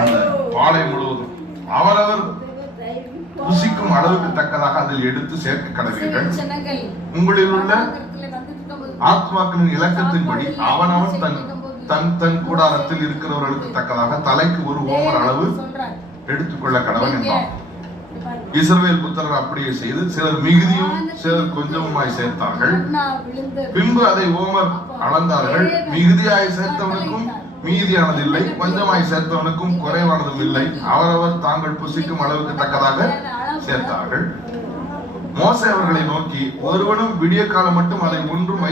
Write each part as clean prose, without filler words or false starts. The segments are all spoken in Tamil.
அந்த பாலை முழுவதும் அவரவர் ருசிக்கும் அளவுக்கு தக்கதாக அதில் எடுத்து சேர்க்க கடவீர்கள். உங்களில் உள்ள ஆத்மாக்களின் இலக்கத்தின்படி அவனவன் தன் தன் கூடாரத்தில் இருக்கிறவர்களுக்கு தக்கதாக தலைக்கு ஒரு ஓமர் அளவு எடுத்துக்கொள்ள கடவன் என்றான். இஸ்ரவேல் புத்திரர் அப்படியே செய்து சிலர் மிகுதியும் சிலர் கொஞ்சமுமாய் சேர்த்தார்கள். பின்பு அதை ஓமர் அளந்தார்கள். மிகுதியாய் சேர்த்தவனுக்கும் மீதியானதில்லை, கொஞ்சமாய் சேர்த்தவனுக்கும் குறைவானதும் இல்லை. அவரவர் தாங்கள் புசிக்கும் அளவுக்கு தக்கதாக சேர்த்தார்கள். மோசே அவர்களை நோக்கி, ஒருவனும் விடிய காலம் மட்டும் அதை ஒன்றும்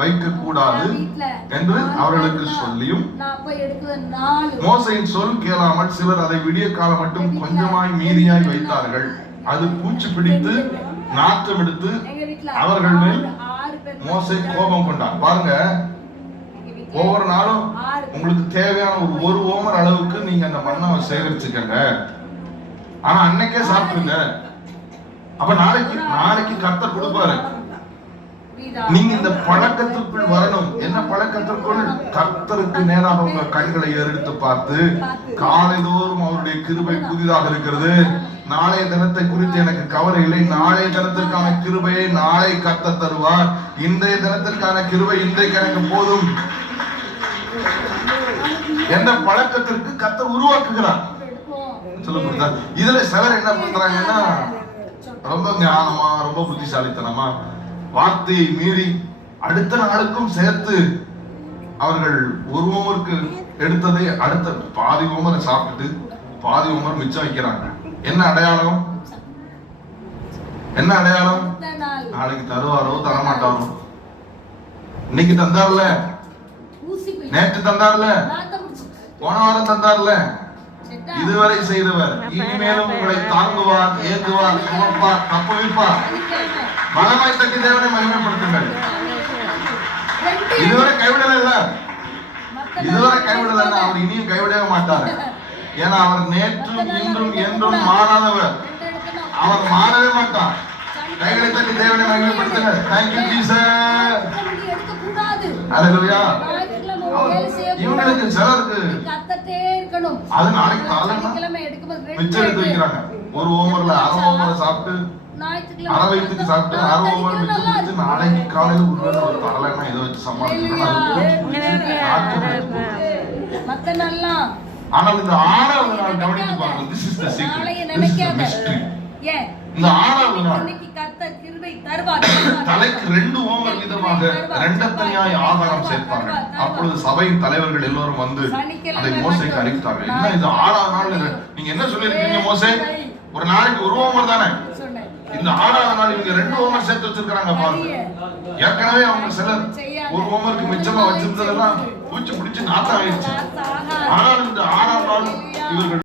வைக்க கூடாது என்று அவர்களுக்கு சொல்லியும், மோசையின் சொல் கேளாமல் சிலர் அதை விடிய காலம் மட்டும் கொஞ்சமாய் மீதியாய் வைத்தார்கள். அது பூச்சி பிடித்து நாற்றம் எடுத்து அவர்கள் மேல் மோசே கோபம் கொண்டார். பாருங்க, ஒவ்வொரு நாளும் உங்களுக்கு தேவையான ஒரு ஓமர் அளவுக்கு நீங்க அந்த மண்ணை சேகரிச்சுக்கங்க. ஆனா அன்னைக்கே சாப்பிடுங்க. அப்ப நாளைக்கு கர்த்தர் கொடுப்பாரு. நீங்க இந்த பழக்கத்திற்குள் வரணும். என்ன பழக்கத்திற்குள்? கர்த்தருக்கு நேராக உங்க கண்களை ஏறெடுத்து பார்த்து, காலைதோறும் அவருடைய கிருபை புதிதாக இருக்கிறது, நாளைய தினத்தை குறித்து எனக்கு கவலை இல்லை, நாளைய தினத்திற்கான கிருபையை நாளை கர்த்தர் தருவார், இன்றைய தினத்திற்கான கிருபை இன்றைக்கு எனக்கு போதும் என்ற பழக்கத்திற்கு கர்த்தர் உருவாக்குகிறார். சொல்ல இதுல சிலர் என்ன பண்றாங்கன்னா, ரொம்ப ஞானமா ரொம்ப புத்திசாலித்தனமா வார்த்தையை மீறி அடுத்த நாளுக்கும் சேர்த்து அவர்கள் ஒரு ஓமருக்கு எடுத்ததை அடுத்த பாதி ஓமரை சாப்பிட்டு பாதி ஓமர் மிச்சம் வைக்கிறாங்க. என்ன அடையாளம்? என்ன அடையாளம்? நாளைக்கு தருவாரோ தரமாட்டாரோ. இன்னைக்கு தந்தார்ல, நேற்று தந்தார்ல, போன வாரம் தந்தார்ல, இதுவரை செய்தவர் இனிமேலும் உங்களை தாங்குவார், ஏங்குவார், சுமப்பார், தப்புவிப்பார். பலமாய் தட்டி தேவனை மகிமைப்படுத்துங்கள். இதுவரை கைவிடல, இதுவரை கைவிடல, அவர் இனியும் கைவிடவே மாட்டார். ஏன்னா அவர் நேற்றும் இன்றும் என்றும் மாறாதவர். அவர் மாறவே மாட்டார். கைகளை தட்டி தேவனை மகிமைப்படுத்துங்கள். Thank you Jesus. அல்லேலூயா. இவங்களுக்கு சிலருக்கு அது நாளைக்கு மிச்சம் எடுத்து வைக்கிறாங்க. ஒரு ஓமர்ல அரை ஓமரை சாப்பிட்டு, அரை வயிற்றுக்கு சாப்பிட்டு, அரை ஓமர் மிச்சம் வச்சு நாளைக்கு காலையில ஒரு தரலைன்னா இதை வச்சு சமாளிக்கணும். ஆனால் இந்த 6வது நாள் கவனித்து பாருங்க. This is the secret. This is the mystery. இந்த 6வது நாள் தலைக்கு 2 ஓமர் வீதமாக 2 ஆகாரம் சேர்ப்பார்கள். அப்பொழுது சபையின் தலைவர்கள் எல்லோரும் வந்து அதை மோசேக்கு அறிவித்தார்கள். என்ன இது 6வது நாள்? நீங்க என்ன சொல்லிருக்கீங்க மோசே? ஒரு நாளைக்கு ஒரு ஓமர் தானே. இந்த 6வது நாள் இவங்க 2 ஓமர் சேர்த்து வச்சிருக்காங்க பாருங்க. ஏற்கனவே அவங்க சிலர் ஒரு ஓமருக்கு மிச்சமா வச்சிருந்ததெல்லாம் பூச்சி பிடிச்சு நாத்தம் ஆயிடுச்சு. ஆனால் இந்த 6வது நாள் இவர்கள்